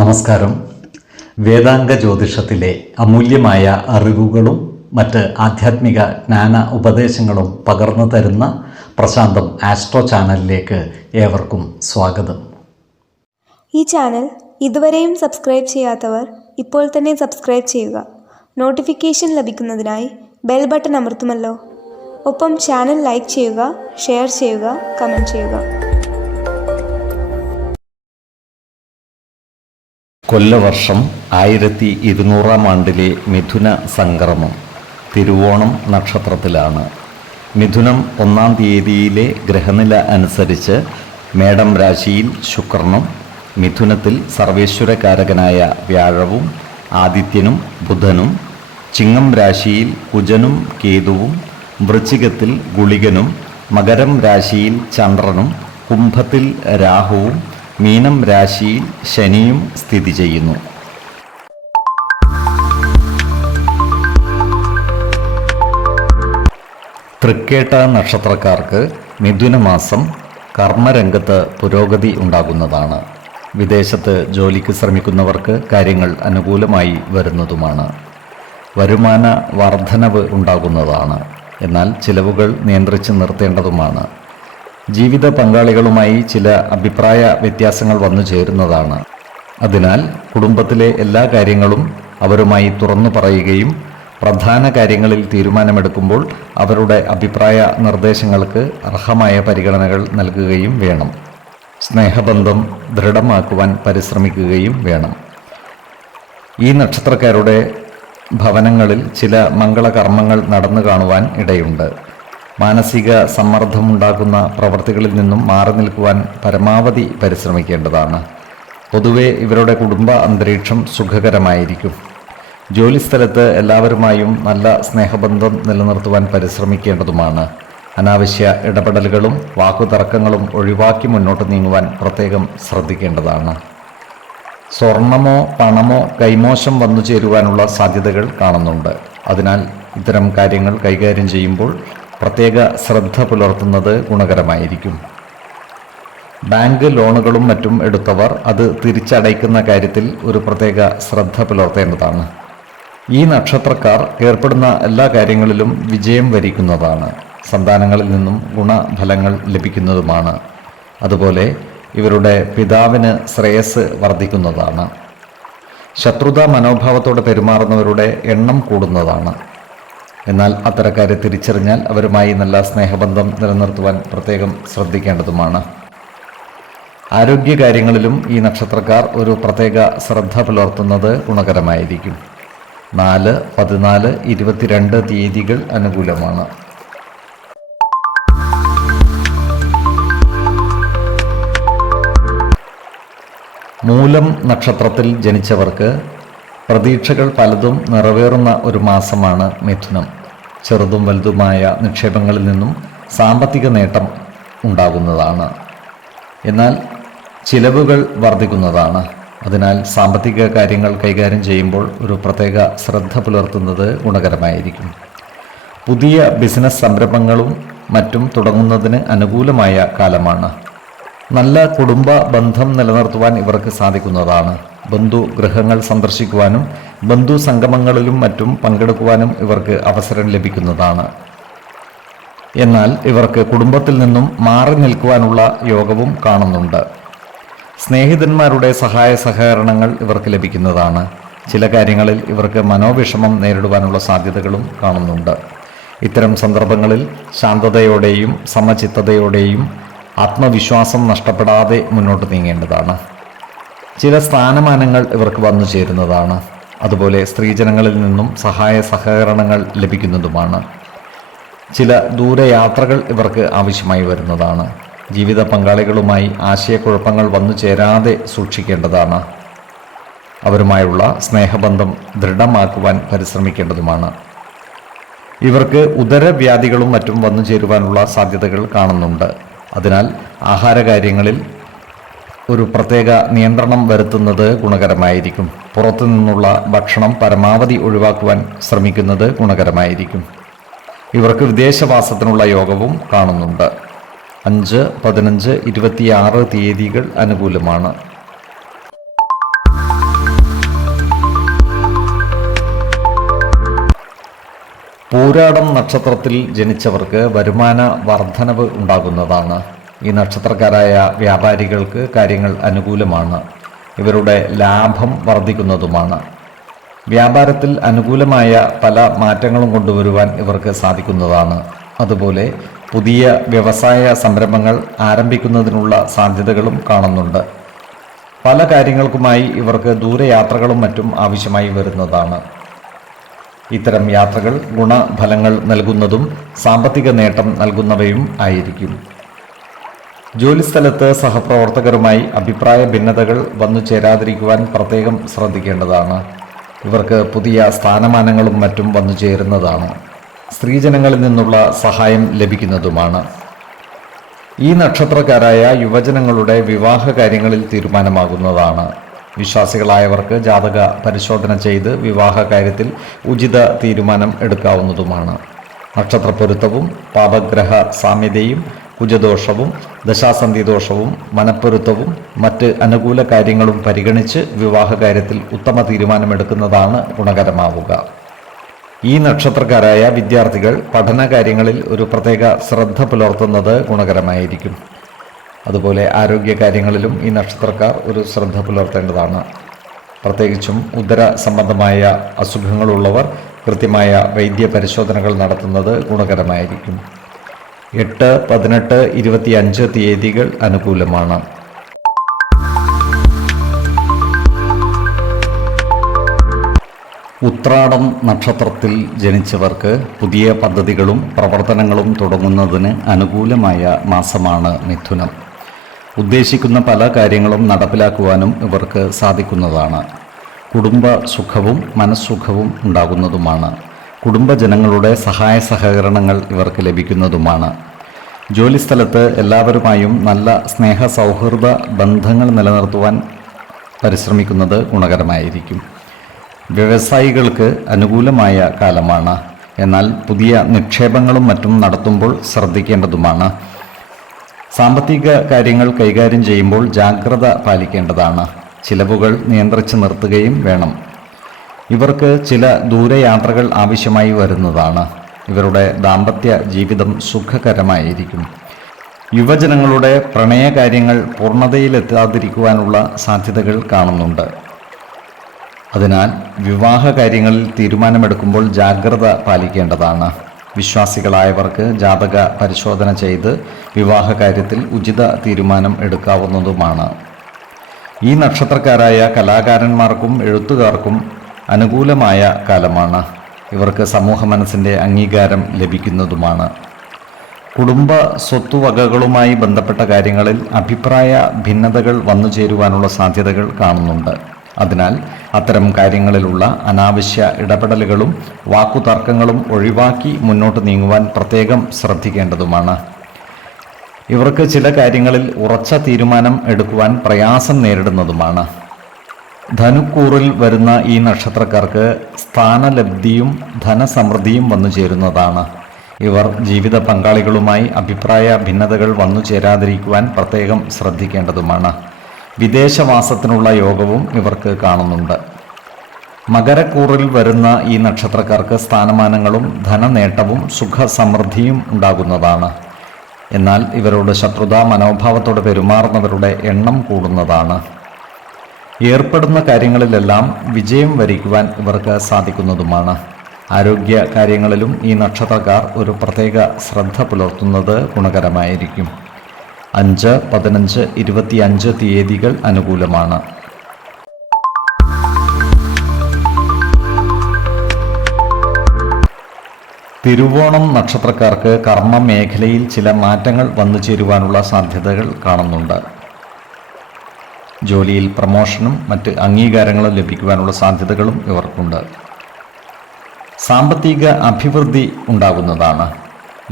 നമസ്കാരം. വേദാംഗ ജ്യോതിഷത്തിലെ അമൂല്യമായ അറിവുകളും മറ്റ് ആധ്യാത്മിക ജ്ഞാന ഉപദേശങ്ങളും പകർന്നു തരുന്ന പ്രശാന്തം ആസ്ട്രോ ചാനലിലേക്ക് ഏവർക്കും സ്വാഗതം. ഈ ചാനൽ ഇതുവരെയും സബ്സ്ക്രൈബ് ചെയ്യാത്തവർ ഇപ്പോൾ തന്നെ സബ്സ്ക്രൈബ് ചെയ്യുക. നോട്ടിഫിക്കേഷൻ ലഭിക്കുന്നതിനായി ബെൽ ബട്ടൺ അമർത്തുമല്ലോ. ഒപ്പം ചാനൽ ലൈക്ക് ചെയ്യുക, ഷെയർ ചെയ്യുക, കമൻറ്റ് ചെയ്യുക. കൊല്ലവർഷം 1200 ആണ്ടിലെ മിഥുന സംക്രമം തിരുവോണം നക്ഷത്രത്തിലാണ്. മിഥുനം 1-ാം തീയതിയിലെ ഗ്രഹനില അനുസരിച്ച് മേടം രാശിയിൽ ശുക്രനും, മിഥുനത്തിൽ സർവേശ്വരകാരകനായ വ്യാഴവും ആദിത്യനും ബുധനും, ചിങ്ങം രാശിയിൽ കുജനും കേതുവും, വൃശ്ചികത്തിൽ ഗുളികനും, മകരം രാശിയിൽ ചന്ദ്രനും, കുംഭത്തിൽ രാഹുവും, മീനം രാശിയിൽ ശനിയും സ്ഥിതി ചെയ്യുന്നു. തൃക്കേട്ട നക്ഷത്രക്കാർക്ക് മിഥുനമാസം കർമ്മരംഗത്ത് പുരോഗതി ഉണ്ടാകുന്നതാണ്. വിദേശത്ത് ജോലിക്ക് ശ്രമിക്കുന്നവർക്ക് കാര്യങ്ങൾ അനുകൂലമായി വരുന്നതുമാണ്. വരുമാന വർധനവ് ഉണ്ടാകുന്നതാണ്. എന്നാൽ ചിലവുകൾ നിയന്ത്രിച്ച് നിർത്തേണ്ടതുമാണ്. ജീവിത പങ്കാളികളുമായി ചില അഭിപ്രായ വ്യത്യാസങ്ങൾ വന്നു ചേരുന്നതാണ്. അതിനാൽ കുടുംബത്തിലെ എല്ലാ കാര്യങ്ങളും അവരുമായി തുറന്നു പറയുകയും പ്രധാന കാര്യങ്ങളിൽ തീരുമാനമെടുക്കുമ്പോൾ അവരുടെ അഭിപ്രായ നിർദ്ദേശങ്ങൾക്ക് അർഹമായ പരിഗണനകൾ നൽകുകയും വേണം. സ്നേഹബന്ധം ദൃഢമാക്കുവാൻ പരിശ്രമിക്കുകയും വേണം. ഈ നക്ഷത്രക്കാരുടെ ഭവനങ്ങളിൽ ചില മംഗളകർമ്മങ്ങൾ നടന്നു കാണുവാൻ ഇടയുണ്ട്. മാനസിക സമ്മർദ്ദമുണ്ടാക്കുന്ന പ്രവൃത്തികളിൽ നിന്നും മാറി നിൽക്കുവാൻ പരമാവധി പരിശ്രമിക്കേണ്ടതാണ്. പൊതുവെ ഇവരുടെ കുടുംബ അന്തരീക്ഷം സുഖകരമായിരിക്കും. ജോലിസ്ഥലത്ത് എല്ലാവരുമായും നല്ല സ്നേഹബന്ധം നിലനിർത്തുവാൻ പരിശ്രമിക്കേണ്ടതുമാണ്. അനാവശ്യ ഇടപെടലുകളും വാക്കുതർക്കങ്ങളും ഒഴിവാക്കി മുന്നോട്ട് നീങ്ങുവാൻ പ്രത്യേകം ശ്രദ്ധിക്കേണ്ടതാണ്. സ്വർണമോ പണമോ കൈമോശം വന്നു ചേരുവാനുള്ള സാധ്യതകൾ കാണുന്നുണ്ട്. അതിനാൽ ഇത്തരം കാര്യങ്ങൾ കൈകാര്യം ചെയ്യുമ്പോൾ പ്രത്യേക ശ്രദ്ധ പുലർത്തുന്നത് ഗുണകരമായിരിക്കും. ബാങ്ക് ലോണുകളും മറ്റും എടുത്തവർ അത് തിരിച്ചടയ്ക്കുന്ന കാര്യത്തിൽ ഒരു പ്രത്യേക ശ്രദ്ധ പുലർത്തേണ്ടതാണ്. ഈ നക്ഷത്രക്കാർ ഏർപ്പെടുന്ന എല്ലാ കാര്യങ്ങളിലും വിജയം വരിക്കുന്നതാണ്. സന്താനങ്ങളിൽ നിന്നും ഗുണഫലങ്ങൾ ലഭിക്കുന്നതുമാണ്. അതുപോലെ ഇവരുടെ പിതാവിന് ശ്രേയസ് വർദ്ധിക്കുന്നതാണ്. ശത്രുതാ മനോഭാവത്തോടെ പെരുമാറുന്നവരുടെ എണ്ണം കൂടുന്നതാണ്. എന്നാൽ അത്തരക്കാരെ തിരിച്ചറിഞ്ഞാൽ അവരുമായി നല്ല സ്നേഹബന്ധം നിലനിർത്തുവാൻ പ്രത്യേകം ശ്രദ്ധിക്കേണ്ടതുമാണ്. ആരോഗ്യകാര്യങ്ങളിലും ഈ നക്ഷത്രക്കാർ ഒരു പ്രത്യേക ശ്രദ്ധ പുലർത്തുന്നത് ഗുണകരമായിരിക്കും. 4, 14, 22 തീയതികൾ അനുകൂലമാണ്. മൂലം നക്ഷത്രത്തിൽ ജനിച്ചവർക്ക് പ്രതീക്ഷകൾ പലതും നിറവേറുന്ന ഒരു മാസമാണ് മിഥുനം. ചെറുതും വലുതുമായ നിക്ഷേപങ്ങളിൽ നിന്നും സാമ്പത്തിക നേട്ടം ഉണ്ടാകുന്നതാണ്. എന്നാൽ ചിലവുകൾ വർദ്ധിക്കുന്നതാണ്. അതിനാൽ സാമ്പത്തിക കാര്യങ്ങൾ കൈകാര്യം ചെയ്യുമ്പോൾ ഒരു പ്രത്യേക ശ്രദ്ധ പുലർത്തുന്നത് ഗുണകരമായിരിക്കും. പുതിയ ബിസിനസ് സംരംഭങ്ങളും മറ്റും തുടങ്ങുന്നതിന് അനുകൂലമായ കാലമാണ്. നല്ല കുടുംബ ബന്ധം നിലനിർത്തുവാൻ ഇവർക്ക് സാധിക്കുന്നതാണ്. ബന്ധു ഗൃഹങ്ങൾ സന്ദർശിക്കുവാനും ബന്ധു സംഗമങ്ങളിലും മറ്റും പങ്കെടുക്കുവാനും ഇവർക്ക് അവസരം ലഭിക്കുന്നതാണ്. എന്നാൽ ഇവർക്ക് കുടുംബത്തിൽ നിന്നും മാറി നിൽക്കുവാനുള്ള യോഗവും കാണുന്നുണ്ട്. സ്നേഹിതന്മാരുടെ സഹായ സഹകരണങ്ങൾ ഇവർക്ക് ലഭിക്കുന്നതാണ്. ചില കാര്യങ്ങളിൽ ഇവർക്ക് മനോവിഷമം നേരിടുവാനുള്ള സാധ്യതകളും കാണുന്നുണ്ട്. ഇത്തരം സന്ദർഭങ്ങളിൽ ശാന്തതയോടെയും സമചിത്തതയോടെയും ആത്മവിശ്വാസം നഷ്ടപ്പെടാതെ മുന്നോട്ട് നീങ്ങേണ്ടതാണ്. ചില സ്ഥാനമാനങ്ങൾ ഇവർക്ക് വന്നു ചേരുന്നതാണ്. അതുപോലെ സ്ത്രീജനങ്ങളിൽ നിന്നും സഹായ സഹകരണങ്ങൾ ലഭിക്കുന്നതുമാണ്. ചില ദൂരയാത്രകൾ ഇവർക്ക് ആവശ്യമായി വരുന്നതാണ്. ജീവിത പങ്കാളികളുമായി ആശയക്കുഴപ്പങ്ങൾ വന്നു ചേരാതെ സൂക്ഷിക്കേണ്ടതാണ്. അവരുമായുള്ള സ്നേഹബന്ധം ദൃഢമാക്കുവാൻ പരിശ്രമിക്കേണ്ടതുമാണ്. ഇവർക്ക് ഉദരവ്യാധികളും മറ്റും വന്നു ചേരുവാനുള്ള സാധ്യതകൾ കാണുന്നുണ്ട്. അതിനാൽ ആഹാരകാര്യങ്ങളിൽ ഒരു പ്രത്യേക നിയന്ത്രണം വരുത്തുന്നത് ഗുണകരമായിരിക്കും. പുറത്തു നിന്നുള്ള ഭക്ഷണം പരമാവധി ഒഴിവാക്കുവാൻ ശ്രമിക്കുന്നത് ഗുണകരമായിരിക്കും. ഇവർക്ക് വിദേശവാസത്തിനുള്ള യോഗവും കാണുന്നുണ്ട്. 5, 15, 26 തീയതികൾ അനുകൂലമാണ്. പൂരാടം നക്ഷത്രത്തിൽ ജനിച്ചവർക്ക് വരുമാന വർധനവ് ഉണ്ടാകുന്നതാണ്. ഈ നക്ഷത്രക്കാരായ വ്യാപാരികൾക്ക് കാര്യങ്ങൾ അനുകൂലമാണ്. ഇവരുടെ ലാഭം വർദ്ധിക്കുന്നതുമാണ്. വ്യാപാരത്തിൽ അനുകൂലമായ പല മാറ്റങ്ങളും കൊണ്ടുവരുവാൻ ഇവർക്ക് സാധിക്കുന്നതാണ്. അതുപോലെ പുതിയ വ്യവസായ സംരംഭങ്ങൾ ആരംഭിക്കുന്നതിനുള്ള സാധ്യതകളും കാണുന്നുണ്ട്. പല കാര്യങ്ങൾക്കുമായി ഇവർക്ക് ദൂരയാത്രകളും മറ്റും ആവശ്യമായി വരുന്നതാണ്. ഇത്തരം യാത്രകൾ ഗുണഫലങ്ങൾ നൽകുന്നതും സാമ്പത്തിക നേട്ടം നൽകുന്നവയും ആയിരിക്കും. ജോലിസ്ഥലത്ത് സഹപ്രവർത്തകരുമായി അഭിപ്രായ ഭിന്നതകൾ വന്നു ചേരാതിരിക്കുവാൻ പ്രത്യേകം ശ്രദ്ധിക്കേണ്ടതാണ്. ഇവർക്ക് പുതിയ സ്ഥാനമാനങ്ങളും മറ്റും വന്നു ചേരുന്നതാണ്. സ്ത്രീജനങ്ങളിൽ നിന്നുള്ള സഹായം ലഭിക്കുന്നതുമാണ്. ഈ നക്ഷത്രക്കാരായ യുവജനങ്ങളുടെ വിവാഹ കാര്യങ്ങളിൽ തീരുമാനമാകുന്നതാണ്. വിശ്വാസികളായവർക്ക് ജാതക പരിശോധന ചെയ്ത് വിവാഹ കാര്യത്തിൽ ഉചിത തീരുമാനം എടുക്കാവുന്നതുമാണ്. നക്ഷത്രപ്പൊരുത്തവും പാപഗ്രഹ സാമ്യതയും കുജദോഷവും ദശാസന്ധി ദോഷവും മനപ്പൊരുത്തവും മറ്റ് അനുകൂല കാര്യങ്ങളും പരിഗണിച്ച് വിവാഹ കാര്യത്തിൽ ഉത്തമ തീരുമാനമെടുക്കുന്നതാണ് ഗുണകരമാവുക. ഈ നക്ഷത്രക്കാരായ വിദ്യാർത്ഥികൾ പഠന കാര്യങ്ങളിൽ ഒരു പ്രത്യേക ശ്രദ്ധ പുലർത്തുന്നത് ഗുണകരമായിരിക്കും. അതുപോലെ ആരോഗ്യ കാര്യങ്ങളിലും ഈ നക്ഷത്രക്കാർ ഒരു ശ്രദ്ധ പുലർത്തേണ്ടതാണ്. പ്രത്യേകിച്ചും ഉദര സംബന്ധമായ അസുഖങ്ങളുള്ളവർ കൃത്യമായ വൈദ്യ പരിശോധനകൾ നടത്തുന്നത് ഗുണകരമായിരിക്കും. 8, 18, 25 തീയതികൾ അനുകൂലമാണ്. ഉത്രാടം നക്ഷത്രത്തിൽ ജനിച്ചവർക്ക് പുതിയ പദ്ധതികളും പ്രവർത്തനങ്ങളും തുടങ്ങുന്നതിന് അനുകൂലമായ മാസമാണ് മിഥുനം. ഉദ്ദേശിക്കുന്ന പല കാര്യങ്ങളും നടപ്പിലാക്കുവാനും ഇവർക്ക് സാധിക്കുന്നതാണ്. കുടുംബ സുഖവും മനസ്സുഖവും ഉണ്ടാകുന്നതുമാണ്. കുടുംബജനങ്ങളുടെ സഹായ സഹകരണങ്ങൾ ഇവർക്ക് ലഭിക്കുന്നതുമാണ്. ജോലിസ്ഥലത്ത് എല്ലാവരുമായും നല്ല സ്നേഹ സൗഹൃദ ബന്ധങ്ങൾ നിലനിർത്തുവാൻ പരിശ്രമിക്കുന്നത് ഗുണകരമായിരിക്കും. വ്യവസായികൾക്ക് അനുകൂലമായ കാലമാണ്. എന്നാൽ പുതിയ നിക്ഷേപങ്ങളും മറ്റും നടത്തുമ്പോൾ ശ്രദ്ധിക്കേണ്ടതുമാണ്. സാമ്പത്തിക കാര്യങ്ങൾ കൈകാര്യം ചെയ്യുമ്പോൾ ജാഗ്രത പാലിക്കേണ്ടതാണ്. ചിലവുകൾ നിയന്ത്രിച്ച് നിർത്തുകയും വേണം. ഇവർക്ക് ചില ദൂരയാത്രകൾ ആവശ്യമായി വരുന്നതാണ്. ഇവരുടെ ദാമ്പത്യ ജീവിതം സുഖകരമായിരിക്കും. യുവജനങ്ങളുടെ പ്രണയകാര്യങ്ങൾ പൂർണ്ണതയിലെത്താതിരിക്കുവാനുള്ള സാധ്യതകൾ കാണുന്നുണ്ട്. അതിനാൽ വിവാഹ കാര്യങ്ങളിൽ തീരുമാനമെടുക്കുമ്പോൾ ജാഗ്രത പാലിക്കേണ്ടതാണ്. വിശ്വാസികളായവർക്ക് ജാതക പരിശോധന ചെയ്ത് വിവാഹ കാര്യത്തിൽ ഉചിത തീരുമാനം എടുക്കാവുന്നതുമാണ്. ഈ നക്ഷത്രക്കാരായ കലാകാരന്മാർക്കും എഴുത്തുകാർക്കും അനുകൂലമായ കാലമാണ്. ഇവർക്ക് സമൂഹ മനസ്സിൻ്റെ അംഗീകാരം ലഭിക്കുന്നതുമാണ്. കുടുംബ സ്വത്തുവകകളുമായി ബന്ധപ്പെട്ട കാര്യങ്ങളിൽ അഭിപ്രായ ഭിന്നതകൾ വന്നു ചേരുവാനുള്ള സാധ്യതകൾ കാണുന്നുണ്ട്. അതിനാൽ അത്തരം കാര്യങ്ങളിലുള്ള അനാവശ്യ ഇടപെടലുകളും വാക്കുതർക്കങ്ങളും ഒഴിവാക്കി മുന്നോട്ട് നീങ്ങുവാൻ പ്രത്യേകം ശ്രദ്ധിക്കേണ്ടതുമാണ്. ഇവർക്ക് ചില കാര്യങ്ങളിൽ ഉറച്ച തീരുമാനം എടുക്കുവാൻ പ്രയാസം നേരിടുന്നതുമാണ്. ധനുക്കൂറിൽ വരുന്ന ഈ നക്ഷത്രക്കാർക്ക് സ്ഥാനലബ്ധിയും ധനസമൃദ്ധിയും വന്നു ചേരുന്നതാണ്. ഇവർ ജീവിത പങ്കാളികളുമായി അഭിപ്രായ ഭിന്നതകൾ വന്നു ചേരാതിരിക്കുവാൻ പ്രത്യേകം ശ്രദ്ധിക്കേണ്ടതുമാണ്. വിദേശവാസത്തിനുള്ള യോഗവും ഇവർക്ക് കാണുന്നുണ്ട്. മകരക്കൂറിൽ വരുന്ന ഈ നക്ഷത്രക്കാർക്ക് സ്ഥാനമാനങ്ങളും ധനനേട്ടവും സുഖസമൃദ്ധിയും ഉണ്ടാകുന്നതാണ്. എന്നാൽ ഇവരോട് ശത്രുതാ മനോഭാവത്തോടെ പെരുമാറുന്നവരുടെ എണ്ണം കൂടുന്നതാണ്. ഏർപ്പെടുന്ന കാര്യങ്ങളിലെല്ലാം വിജയം വരിക്കുവാൻ ഇവർക്ക് സാധിക്കുന്നതുമാണ്. ആരോഗ്യ കാര്യങ്ങളിലും ഈ നക്ഷത്രക്കാർ ഒരു പ്രത്യേക ശ്രദ്ധ പുലർത്തുന്നത് ഗുണകരമായിരിക്കും. 5, 15, 25 തീയതികൾ അനുകൂലമാണ്. തിരുവോണം നക്ഷത്രക്കാർക്ക് കർമ്മ മേഖലയിൽ ചില മാറ്റങ്ങൾ വന്നു ചേരുവാനുള്ള സാധ്യതകൾ കാണുന്നുണ്ട്. ജോലിയിൽ പ്രമോഷനും മറ്റ് അംഗീകാരങ്ങളും ലഭിക്കുവാനുള്ള സാധ്യതകളും ഇവർക്കുണ്ട്. സാമ്പത്തിക അഭിവൃദ്ധി ഉണ്ടാകുന്നതാണ്.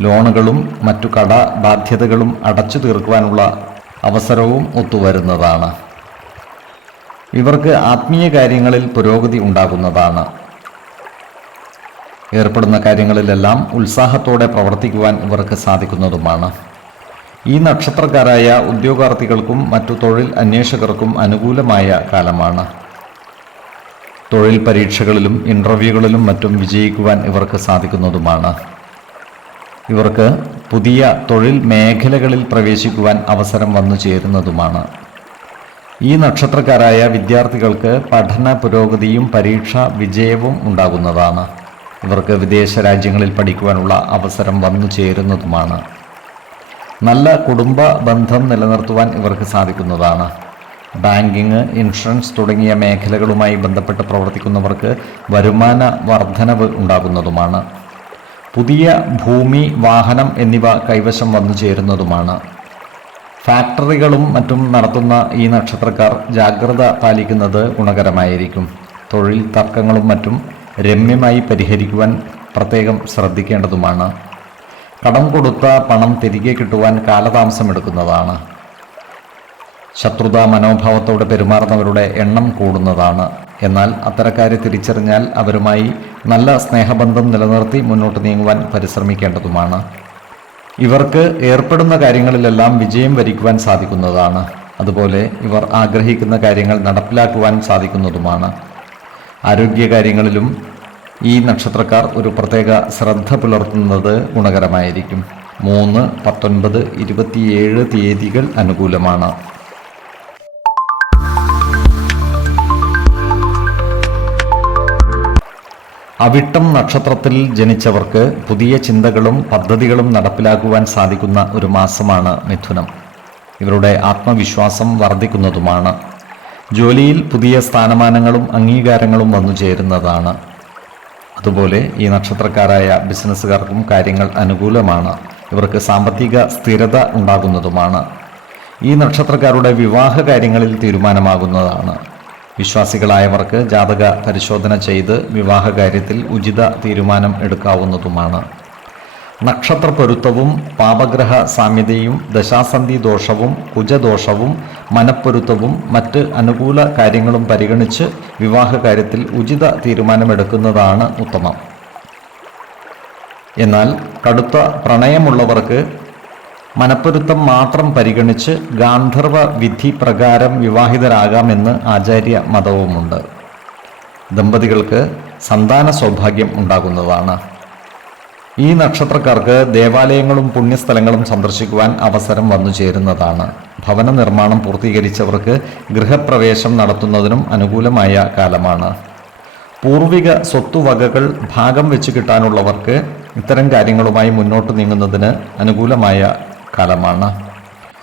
ലോണുകളും മറ്റു കടബാധ്യതകളും അടച്ചു തീർക്കുവാനുള്ള അവസരവും ഒത്തുവരുന്നതാണ്. ഇവർക്ക് ആത്മീയ കാര്യങ്ങളിൽ പുരോഗതി ഉണ്ടാകുന്നതാണ്. ഏർപ്പെടുന്ന കാര്യങ്ങളിലെല്ലാം ഉത്സാഹത്തോടെ പ്രവർത്തിക്കുവാൻ ഇവർക്ക് സാധിക്കുന്നതുമാണ്. ഈ നക്ഷത്രക്കാരായ ഉദ്യോഗാർത്ഥികൾക്കും മറ്റു തൊഴിൽ അന്വേഷകർക്കും അനുകൂലമായ കാലമാണ്. തൊഴിൽ പരീക്ഷകളിലും ഇൻ്റർവ്യൂകളിലും മറ്റും വിജയിക്കുവാൻ ഇവർക്ക് സാധിക്കുന്നതുമാണ്. ഇവർക്ക് പുതിയ തൊഴിൽ മേഖലകളിൽ പ്രവേശിക്കുവാൻ അവസരം വന്നു ചേരുന്നതുമാണ്. ഈ നക്ഷത്രക്കാരായ വിദ്യാർത്ഥികൾക്ക് പഠന പുരോഗതിയും പരീക്ഷാ വിജയവും ഉണ്ടാകുന്നതാണ്. ഇവർക്ക് വിദേശ രാജ്യങ്ങളിൽ പഠിക്കുവാനുള്ള അവസരം വന്നു ചേരുന്നതുമാണ്. നല്ല കുടുംബ ബന്ധം നിലനിർത്തുവാൻ ഇവർക്ക് സാധിക്കുന്നതാണ്. ബാങ്കിങ്, ഇൻഷുറൻസ് തുടങ്ങിയ മേഖലകളുമായി ബന്ധപ്പെട്ട് പ്രവർത്തിക്കുന്നവർക്ക് വരുമാന വർധനവ് ഉണ്ടാകുന്നതുമാണ്. പുതിയ ഭൂമി, വാഹനം എന്നിവ കൈവശം വന്നു ചേരുന്നതുമാണ്. ഫാക്ടറികളും മറ്റും നടത്തുന്ന ഈ നക്ഷത്രക്കാർ ജാഗ്രത പാലിക്കുന്നത് ഗുണകരമായിരിക്കും. തൊഴിൽ തർക്കങ്ങളും മറ്റും രമ്യമായി പരിഹരിക്കുവാൻ പ്രത്യേകം ശ്രദ്ധിക്കേണ്ടതുമാണ്. കടം കൊടുത്ത പണം തിരികെ കിട്ടുവാൻ കാലതാമസമെടുക്കുന്നതാണ്. ശത്രുതാ മനോഭാവത്തോടെ പെരുമാറുന്നവരുടെ എണ്ണം കൂടുന്നതാണ്. എന്നാൽ അത്തരക്കാരെ തിരിച്ചറിഞ്ഞാൽ അവരുമായി നല്ല സ്നേഹബന്ധം നിലനിർത്തി മുന്നോട്ട് നീങ്ങുവാൻ പരിശ്രമിക്കേണ്ടതുമാണ്. ഇവർക്ക് ഏർപ്പെടുന്ന കാര്യങ്ങളിലെല്ലാം വിജയം വരിക്കുവാൻ സാധിക്കുന്നതാണ്. അതുപോലെ ഇവർ ആഗ്രഹിക്കുന്ന കാര്യങ്ങൾ നടപ്പിലാക്കുവാൻ സാധിക്കുന്നതുമാണ്. ആരോഗ്യകാര്യങ്ങളിലും ഈ നക്ഷത്രക്കാർ ഒരു പ്രത്യേക ശ്രദ്ധ പുലർത്തുന്നത് ഗുണകരമായിരിക്കും. 3, 19, 27 തീയതികൾ അനുകൂലമാണ്. അവിട്ടം നക്ഷത്രത്തിൽ ജനിച്ചവർക്ക് പുതിയ ചിന്തകളും പദ്ധതികളും നടപ്പിലാക്കുവാൻ സാധിക്കുന്ന ഒരു മാസമാണ് മിഥുനം. ഇവരുടെ ആത്മവിശ്വാസം വർദ്ധിക്കുന്നതുമാണ്. ജോലിയിൽ പുതിയ സ്ഥാനമാനങ്ങളും അംഗീകാരങ്ങളും വന്നു ചേരുന്നതാണ്. അതുപോലെ ഈ നക്ഷത്രക്കാരായ ബിസിനസ്സുകാർക്കും കാര്യങ്ങൾ അനുകൂലമാണ്. ഇവർക്ക് സാമ്പത്തിക സ്ഥിരത ഉണ്ടാകുന്നതുമാണ്. ഈ നക്ഷത്രക്കാരുടെ വിവാഹ കാര്യങ്ങളിൽ തീരുമാനമാകുന്നതാണ്. വിശ്വാസികളായവർക്ക് ജാതക പരിശോധന ചെയ്ത് വിവാഹ കാര്യത്തിൽ ഉചിത തീരുമാനം എടുക്കാവുന്നതുമാണ്. നക്ഷത്ര പൊരുത്തവും പാപഗ്രഹ സാമ്യതയും ദശാസന്ധി ദോഷവും കുജദോഷവും മനപ്പൊരുത്തവും മറ്റ് അനുകൂല കാര്യങ്ങളും പരിഗണിച്ച് വിവാഹ കാര്യത്തിൽ ഉചിത തീരുമാനമെടുക്കുന്നതാണ് ഉത്തമം. എന്നാൽ കടുത്ത പ്രണയമുള്ളവർക്ക് മനപ്പൊരുത്തം മാത്രം പരിഗണിച്ച് ഗാന്ധർവ വിധി പ്രകാരം വിവാഹിതരാകാമെന്ന് ആചാര്യ മതവുമുണ്ട്. ദമ്പതികൾക്ക് സന്താന സൗഭാഗ്യം ഉണ്ടാകുന്നതാണ്. ഈ നക്ഷത്രക്കാർക്ക് ദേവാലയങ്ങളും പുണ്യസ്ഥലങ്ങളും സന്ദർശിക്കുവാൻ അവസരം വന്നു ചേരുന്നതാണ്. ഭവന നിർമ്മാണം പൂർത്തീകരിച്ചവർക്ക് ഗൃഹപ്രവേശം നടത്തുന്നതിനും അനുകൂലമായ കാലമാണ്. പൂർവിക സ്വത്തുവകകൾ ഭാഗം വെച്ച് കിട്ടാനുള്ളവർക്ക് ഇത്തരം കാര്യങ്ങളുമായി മുന്നോട്ട് നീങ്ങുന്നതിന് അനുകൂലമായ കാലമാണ്.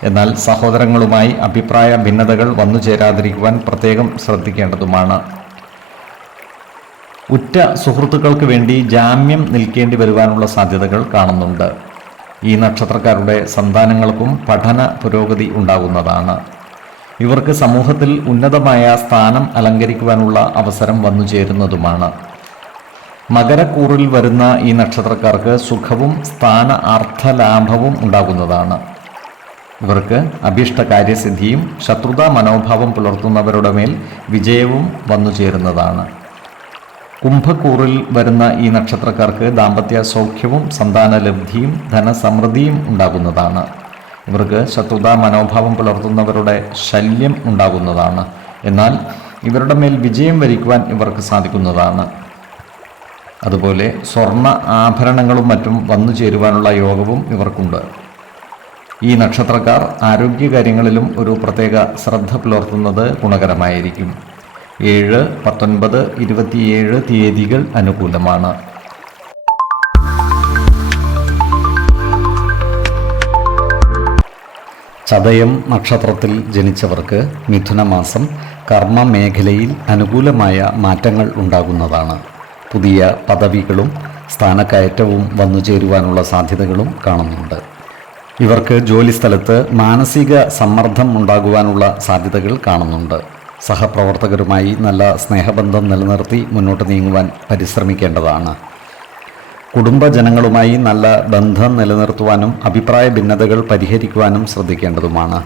എന്നാൽ സഹോദരങ്ങളുമായി അഭിപ്രായ ഭിന്നതകൾ വന്നു ചേരാതിരിക്കുവാൻ പ്രത്യേകം ശ്രദ്ധിക്കേണ്ടതുമാണ്. ഉറ്റ സുഹൃത്തുക്കൾക്ക് വേണ്ടി ജാമ്യം നിൽക്കേണ്ടി വരുവാനുള്ള സാധ്യതകൾ കാണുന്നുണ്ട്. ഈ നക്ഷത്രക്കാരുടെ സന്താനങ്ങൾക്കും പഠന പുരോഗതി ഉണ്ടാകുന്നതാണ്. ഇവർക്ക് സമൂഹത്തിൽ ഉന്നതമായ സ്ഥാനം അലങ്കരിക്കുവാനുള്ള അവസരം വന്നു ചേരുന്നതുമാണ്. മകരക്കൂറിൽ വരുന്ന ഈ നക്ഷത്രക്കാർക്ക് സുഖവും സ്ഥാന അർത്ഥലാഭവും ഉണ്ടാകുന്നതാണ്. ഇവർക്ക് അഭീഷ്ട കാര്യസിദ്ധിയും ശത്രുതാ മനോഭാവം പുലർത്തുന്നവരുടെ മേൽ വിജയവും വന്നു ചേരുന്നതാണ്. കുംഭക്കൂറിൽ വരുന്ന ഈ നക്ഷത്രക്കാർക്ക് ദാമ്പത്യ സൗഖ്യവും സന്താനലബ്ധിയും ധനസമൃദ്ധിയും ഉണ്ടാകുന്നതാണ്. ഇവർക്ക് ശത്രുതാ മനോഭാവം പുലർത്തുന്നവരുടെ ശല്യം ഉണ്ടാകുന്നതാണ്. എന്നാൽ ഇവരുടെ മേൽ വിജയം വരിക്കുവാൻ ഇവർക്ക് സാധിക്കുന്നതാണ്. അതുപോലെ സ്വർണ്ണ ആഭരണങ്ങളും മറ്റും വന്നു ചേരുവാനുള്ള യോഗവും ഇവർക്കുണ്ട്. ഈ നക്ഷത്രക്കാർ ആരോഗ്യകാര്യങ്ങളിലും ഒരു പ്രത്യേക ശ്രദ്ധ പുലർത്തുന്നത് ഗുണകരമായിരിക്കും. 7, 19, 27 തീയതികൾ അനുകൂലമാണ്. ചതയം നക്ഷത്രത്തിൽ ജനിച്ചവർക്ക് മിഥുനമാസം കർമ്മ മേഖലയിൽ അനുകൂലമായ മാറ്റങ്ങൾ ഉണ്ടാകുന്നതാണ്. പുതിയ പദവികളും സ്ഥാനക്കയറ്റവും വന്നു ചേരുവാനുള്ള സാധ്യതകളും കാണുന്നുണ്ട്. ഇവർക്ക് ജോലിസ്ഥലത്ത് മാനസിക സമ്മർദ്ദം ഉണ്ടാകുവാനുള്ള സാധ്യതകൾ കാണുന്നുണ്ട്. സഹപ്രവർത്തകരുമായി നല്ല സ്നേഹബന്ധം നിലനിർത്തി മുന്നോട്ട് നീങ്ങുവാൻ പരിശ്രമിക്കേണ്ടതാണ്. കുടുംബജനങ്ങളുമായി നല്ല ബന്ധം നിലനിർത്തുവാനും അഭിപ്രായ ഭിന്നതകൾ പരിഹരിക്കുവാനും ശ്രദ്ധിക്കേണ്ടതുമാണ്.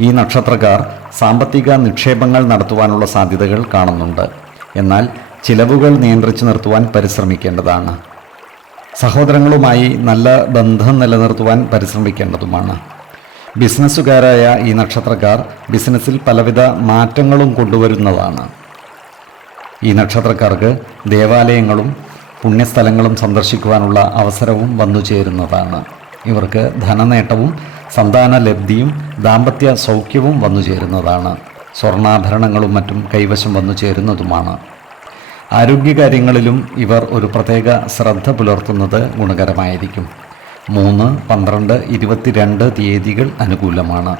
ഈ നക്ഷത്രക്കാർ സാമ്പത്തിക നിക്ഷേപങ്ങൾ നടത്തുവാനുള്ള സാധ്യതകൾ കാണുന്നുണ്ട്. എന്നാൽ ചിലവുകൾ നിയന്ത്രിച്ചു നിർത്തുവാൻ പരിശ്രമിക്കേണ്ടതാണ്. സഹോദരങ്ങളുമായി നല്ല ബന്ധം നിലനിർത്തുവാൻ പരിശ്രമിക്കേണ്ടതുമാണ്. ബിസിനസ്സുകാരായ ഈ നക്ഷത്രക്കാർ ബിസിനസ്സിൽ പലവിധ മാറ്റങ്ങളും കൊണ്ടുവരുന്നതാണ്. ഈ നക്ഷത്രക്കാർക്ക് ദേവാലയങ്ങളും പുണ്യസ്ഥലങ്ങളും സന്ദർശിക്കുവാനുള്ള അവസരവും വന്നു ചേരുന്നതാണ്. ഇവർക്ക് ധനനേട്ടവും സന്താന ലബ്ധിയും ദാമ്പത്യ സൗഖ്യവും വന്നു ചേരുന്നതാണ്. സ്വർണ്ണാഭരണങ്ങളും മറ്റും കൈവശം വന്നു ചേരുന്നതുമാണ്. ആരോഗ്യകാര്യങ്ങളിലും ഇവർ ഒരു പ്രത്യേക ശ്രദ്ധ പുലർത്തുന്നത് ഗുണകരമായിരിക്കും. 3, 12, 22 തീയതികൾ അനുകൂലമാണ്.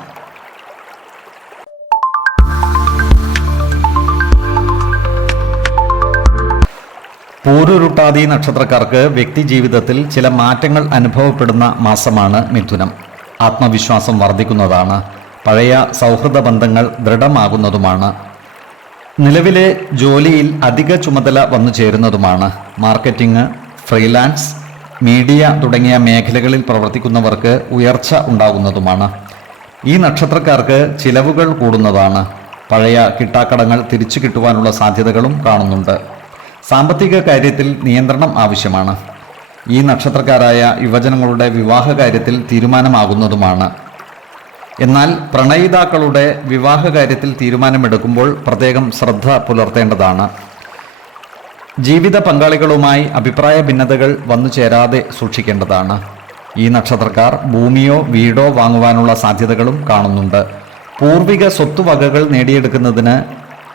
പൂരുരുട്ടാതി നക്ഷത്രക്കാർക്ക് വ്യക്തി ജീവിതത്തിൽ ചില മാറ്റങ്ങൾ അനുഭവപ്പെടുന്ന മാസമാണ് മിഥുനം. ആത്മവിശ്വാസം വർദ്ധിക്കുന്നതാണ്. പഴയ സൗഹൃദ ബന്ധങ്ങൾ ദൃഢമാകുന്നതുമാണ്. നിലവിലെ ജോലിയിൽ അധിക ചുമതല വന്നു ചേരുന്നതുമാണ്. മാർക്കറ്റിംഗ്, ഫ്രീലാൻസ്, മീഡിയ തുടങ്ങിയ മേഖലകളിൽ പ്രവർത്തിക്കുന്നവർക്ക് ഉയർച്ച ഉണ്ടാകുന്നതുമാണ്. ഈ നക്ഷത്രക്കാർക്ക് ചിലവുകൾ കൂടുന്നതാണ്. പഴയ കിട്ടാക്കടങ്ങൾ തിരിച്ചു കിട്ടുവാനുള്ള സാധ്യതകളും കാണുന്നുണ്ട്. സാമ്പത്തിക കാര്യത്തിൽ നിയന്ത്രണം ആവശ്യമാണ്. ഈ നക്ഷത്രക്കാരായ യുവജനങ്ങളുടെ വിവാഹ കാര്യത്തിൽ തീരുമാനമാകുന്നതുമാണ്. എന്നാൽ പ്രണയിതാക്കളുടെ വിവാഹ കാര്യത്തിൽ തീരുമാനമെടുക്കുമ്പോൾ പ്രത്യേകം ശ്രദ്ധ പുലർത്തേണ്ടതാണ്. ജീവിത പങ്കാളികളുമായി അഭിപ്രായ ഭിന്നതകൾ വന്നു ചേരാതെ സൂക്ഷിക്കേണ്ടതാണ്. ഈ നക്ഷത്രക്കാർ ഭൂമിയോ വീടോ വാങ്ങുവാനുള്ള സാധ്യതകളും കാണുന്നുണ്ട്. പൂർവിക സ്വത്തുവകകൾ നേടിയെടുക്കുന്നതിന്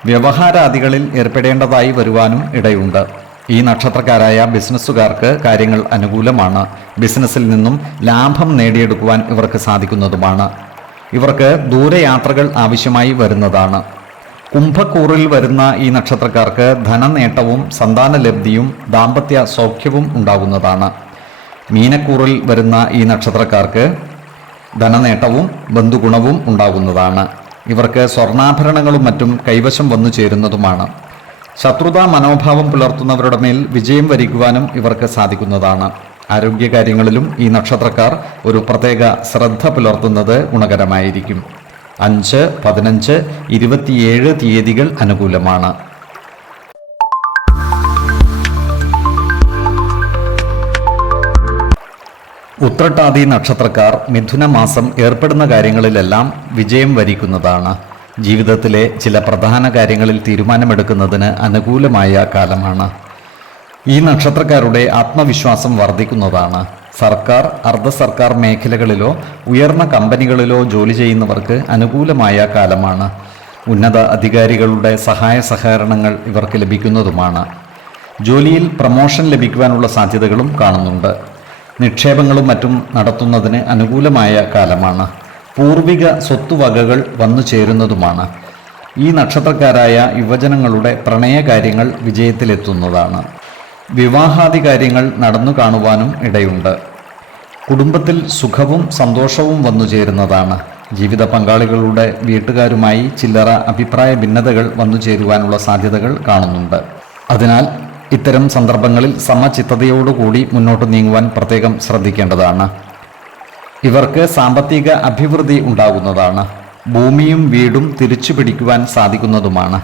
വ്യവഹാരാദികളിൽ ഏർപ്പെടേണ്ടതായി വരുവാനും ഇടയുണ്ട്. ഈ നക്ഷത്രക്കാരായ ബിസിനസ്സുകാർക്ക് കാര്യങ്ങൾ അനുകൂലമാണ്. ബിസിനസ്സിൽ നിന്നും ലാഭം നേടിയെടുക്കുവാൻ ഇവർക്ക് സാധിക്കുന്നതുമാണ്. ഇവർക്ക് ദൂരയാത്രകൾ ആവശ്യമായി വരുന്നതാണ്. കുംഭക്കൂറിൽ വരുന്ന ഈ നക്ഷത്രക്കാർക്ക് ധനനേട്ടവും സന്താനലബ്ധിയും ദാമ്പത്യ സൗഖ്യവും ഉണ്ടാകുന്നതാണ്. മീനക്കൂറിൽ വരുന്ന ഈ നക്ഷത്രക്കാർക്ക് ധനനേട്ടവും ബന്ധുഗുണവും ഉണ്ടാകുന്നതാണ്. ഇവർക്ക് സ്വർണ്ണാഭരണങ്ങളും മറ്റും കൈവശം വന്നു ചേരുന്നതുമാണ്. ശത്രുതാ മനോഭാവം പുലർത്തുന്നവരുടെ മേൽ വിജയം വരിക്കുവാനും ഇവർക്ക് സാധിക്കുന്നതാണ്. ആരോഗ്യകാര്യങ്ങളിലും ഈ നക്ഷത്രക്കാർ ഒരു പ്രത്യേക ശ്രദ്ധ പുലർത്തുന്നത് ഗുണകരമായിരിക്കും. 5, 15, 27 തീയതികൾ അനുകൂലമാണ്. ഉത്രട്ടാതി നക്ഷത്രക്കാർ മിഥുന മാസം ഏർപ്പെടുന്ന കാര്യങ്ങളിലെല്ലാം വിജയം വരിക്കുന്നതാണ്. ജീവിതത്തിലെ ചില പ്രധാന കാര്യങ്ങളിൽ തീരുമാനമെടുക്കുന്നതിന് അനുകൂലമായ കാലമാണ്. ഈ നക്ഷത്രക്കാരുടെ ആത്മവിശ്വാസം വർദ്ധിക്കുന്നതാണ്. സർക്കാർ, അർദ്ധ സർക്കാർ മേഖലകളിലോ ഉയർന്ന കമ്പനികളിലോ ജോലി ചെയ്യുന്നവർക്ക് അനുകൂലമായ കാലമാണ്. ഉന്നത അധികാരികളുടെ സഹായ സഹകരണങ്ങൾ ഇവർക്ക് ലഭിക്കുന്നതുമാണ്. ജോലിയിൽ പ്രമോഷൻ ലഭിക്കുവാനുള്ള സാധ്യതകളും കാണുന്നുണ്ട്. നിക്ഷേപങ്ങളും മറ്റും നടത്തുന്നതിന് അനുകൂലമായ കാലമാണ്. പൂർവിക സ്വത്തുവകകൾ വന്നു ചേരുന്നതുമാണ്. ഈ നക്ഷത്രക്കാരായ യുവജനങ്ങളുടെ പ്രണയകാര്യങ്ങൾ വിജയത്തിലെത്തുന്നതാണ്. വിവാഹാദി കാര്യങ്ങൾ നടന്നു കാണുവാനും ഇടയുണ്ട്. കുടുംബത്തിൽ സുഖവും സന്തോഷവും വന്നു ചേരുന്നതാണ്. ജീവിത പങ്കാളികളുടെ വീട്ടുകാരുമായി ചില്ലറ അഭിപ്രായ ഭിന്നതകൾ വന്നു ചേരുവാനുള്ള സാധ്യതകൾ കാണുന്നുണ്ട്. അതിനാൽ ഇത്തരം സന്ദർഭങ്ങളിൽ സമചിത്തതയോടുകൂടി മുന്നോട്ട് നീങ്ങുവാൻ പ്രത്യേകം ശ്രദ്ധിക്കേണ്ടതാണ്. ഇവർക്ക് സാമ്പത്തിക അഭിവൃദ്ധി ഉണ്ടാകുന്നതാണ്. ഭൂമിയും വീടും തിരിച്ചു പിടിക്കുവാൻ സാധിക്കുന്നതുമാണ്.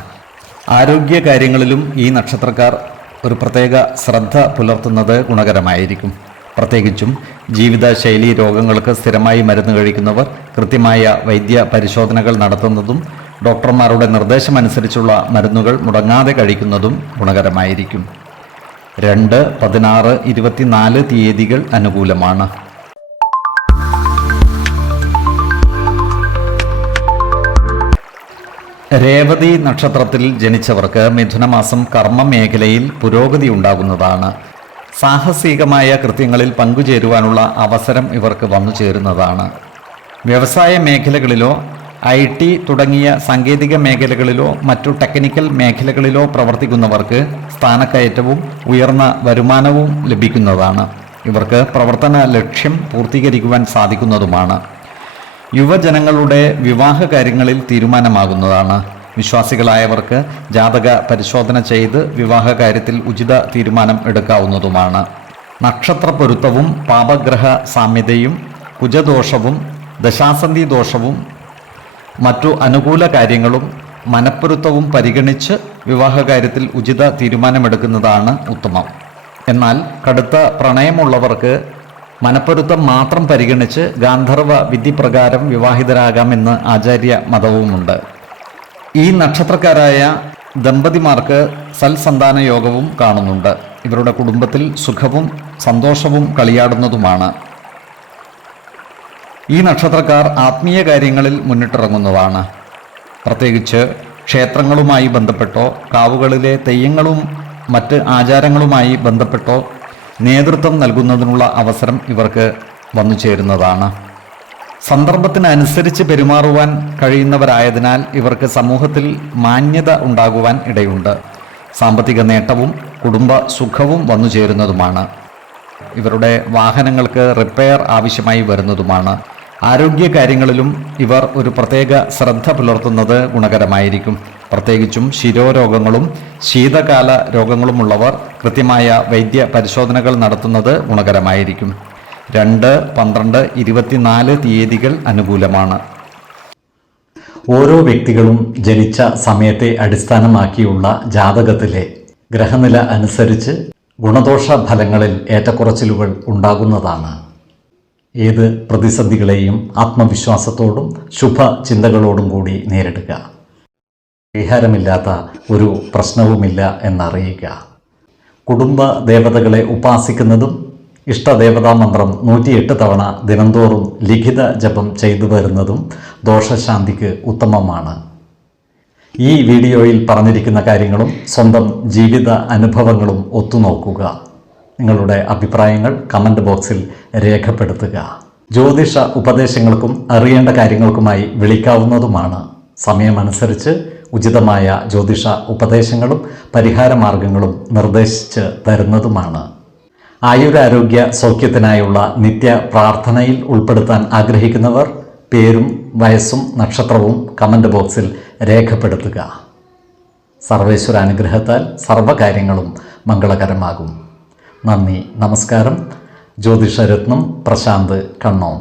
ആരോഗ്യകാര്യങ്ങളിലും ഈ നക്ഷത്രക്കാർ ഒരു പ്രത്യേക ശ്രദ്ധ പുലർത്തുന്നത് ഗുണകരമായിരിക്കും. പ്രത്യേകിച്ചും ജീവിതശൈലി രോഗങ്ങൾക്ക് സ്ഥിരമായി മരുന്ന് കഴിക്കുന്നവർ കൃത്യമായ വൈദ്യ പരിശോധനകൾ നടത്തുന്നതും ഡോക്ടർമാരുടെ നിർദ്ദേശമനുസരിച്ചുള്ള മരുന്നുകൾ മുടങ്ങാതെ കഴിക്കുന്നതും ഗുണകരമായിരിക്കും. 2, 16, 24 തീയതികൾ അനുകൂലമാണ്. രേവതി നക്ഷത്രത്തിൽ ജനിച്ചവർക്ക് മിഥുനമാസം കർമ്മ മേഖലയിൽ പുരോഗതി ഉണ്ടാകുന്നതാണ്. സാഹസികമായ കൃത്യങ്ങളിൽ പങ്കുചേരുവാനുള്ള അവസരം ഇവർക്ക് വന്നു ചേരുന്നതാണ്. വ്യവസായ മേഖലകളിലോ IT തുടങ്ങിയ സാങ്കേതിക മേഖലകളിലോ മറ്റു ടെക്നിക്കൽ മേഖലകളിലോ പ്രവർത്തിക്കുന്നവർക്ക് സ്ഥാനക്കയറ്റവും ഉയർന്ന വരുമാനവും ലഭിക്കുന്നതാണ്. ഇവർക്ക് പ്രവർത്തന ലക്ഷ്യം പൂർത്തീകരിക്കുവാൻ സാധിക്കുന്നതുമാണ്. യുവജനങ്ങളുടെ വിവാഹ കാര്യങ്ങളിൽ തീരുമാനമാകുന്നതാണ്. വിശ്വാസികളായവർക്ക് ജാതക പരിശോധന ചെയ്ത് വിവാഹ കാര്യത്തിൽ ഉചിത തീരുമാനം എടുക്കാവുന്നതുമാണ്. നക്ഷത്ര പൊരുത്തവും പാപഗ്രഹ സാമ്യതയും കുജദോഷവും ദശാസന്ധി ദോഷവും മറ്റു അനുകൂല കാര്യങ്ങളും മനപ്പൊരുത്തവും പരിഗണിച്ച് വിവാഹകാര്യത്തിൽ ഉചിത തീരുമാനമെടുക്കുന്നതാണ് ഉത്തമം. എന്നാൽ കടുത്ത പ്രണയമുള്ളവർക്ക് മനപ്പൊരുത്തം മാത്രം പരിഗണിച്ച് ഗാന്ധർവ വിധിപ്രകാരം വിവാഹിതരാകാമെന്ന് ആചാര്യ മതവുമുണ്ട്. ഈ നക്ഷത്രക്കാരായ ദമ്പതിമാർക്ക് സൽസന്താന യോഗവും കാണുന്നുണ്ട്. ഇവരുടെ കുടുംബത്തിൽ സുഖവും സന്തോഷവും കളിയാടുന്നതുമാണ്. ഈ നക്ഷത്രക്കാർ ആത്മീയ കാര്യങ്ങളിൽ മുന്നിട്ടിറങ്ങുന്നതാണ്. പ്രത്യേകിച്ച് ക്ഷേത്രങ്ങളുമായി ബന്ധപ്പെട്ടോ കാവുകളിലെ തെയ്യങ്ങളും മറ്റ് ആചാരങ്ങളുമായി ബന്ധപ്പെട്ടോ നേതൃത്വം നൽകുന്നതിനുള്ള അവസരം ഇവർക്ക് വന്നു ചേരുന്നതാണ്. സന്ദർഭത്തിനനുസരിച്ച് പെരുമാറുവാൻ കഴിയുന്നവരായതിനാൽ ഇവർക്ക് സമൂഹത്തിൽ മാന്യത ഉണ്ടാകുവാൻ ഇടയുണ്ട്. സാമ്പത്തിക നേട്ടവും കുടുംബ സുഖവും വന്നു ചേരുന്നതുമാണ്. ഇവരുടെ വാഹനങ്ങൾക്ക് റിപ്പയർ ആവശ്യമായി വരുന്നതുമാണ്. ആരോഗ്യകാര്യങ്ങളിലും ഇവർ ഒരു പ്രത്യേക ശ്രദ്ധ പുലർത്തുന്നത് ഗുണകരമായിരിക്കും. പ്രത്യേകിച്ചും ശിരോരോഗങ്ങളും ശീതകാല രോഗങ്ങളുമുള്ളവർ കൃത്യമായ വൈദ്യ പരിശോധനകൾ നടത്തുന്നത് ഗുണകരമായിരിക്കും. 2, 12, 24 തീയതികൾ അനുകൂലമാണ്. ഓരോ വ്യക്തികളും ജനിച്ച സമയത്തെ അടിസ്ഥാനമാക്കിയുള്ള ജാതകത്തിലെ ഗ്രഹനില അനുസരിച്ച് ഗുണദോഷ ഫലങ്ങളിൽ ഏറ്റക്കുറച്ചിലുകൾ ഉണ്ടാകുന്നതാണ്. ഏത് പ്രതിസന്ധികളെയും ആത്മവിശ്വാസത്തോടും ശുഭചിന്തകളോടും കൂടി നേരിടുക. പരിഹാരമില്ലാത്ത ഒരു പ്രശ്നവുമില്ല എന്നറിയുക. കുടുംബ ദേവതകളെ ഉപാസിക്കുന്നതും ഇഷ്ടദേവതാ മന്ത്രം 108 തവണ ദിനംതോറും ലിഖിത ജപം ചെയ്തു വരുന്നതും ദോഷശാന്തിക്ക് ഉത്തമമാണ്. ഈ വീഡിയോയിൽ പറഞ്ഞിരിക്കുന്ന കാര്യങ്ങളും സ്വന്തം ജീവിത അനുഭവങ്ങളും ഒത്തുനോക്കുക. നിങ്ങളുടെ അഭിപ്രായങ്ങൾ കമൻറ്റ് ബോക്സിൽ രേഖപ്പെടുത്തുക. ജ്യോതിഷ ഉപദേശങ്ങൾക്കും അറിയേണ്ട കാര്യങ്ങൾക്കുമായി വിളിക്കാവുന്നതുമാണ്. സമയമനുസരിച്ച് ഉചിതമായ ജ്യോതിഷ ഉപദേശങ്ങളും പരിഹാരമാർഗങ്ങളും നിർദ്ദേശിച്ച് തരുന്നതുമാണ്. ആയുരാരോഗ്യ സൗഖ്യത്തിനായുള്ള നിത്യ പ്രാർത്ഥനയിൽ ഉൾപ്പെടുത്താൻ ആഗ്രഹിക്കുന്നവർ പേരും വയസ്സും നക്ഷത്രവും കമൻറ്റ് ബോക്സിൽ രേഖപ്പെടുത്തുക. സർവേശ്വരാനുഗ്രഹത്താൽ സർവ്വകാര്യങ്ങളും മംഗളകരമാകും. നന്ദി, നമസ്കാരം. ജ്യോതിഷരത്നം പ്രശാന്ത് കണ്ണോം.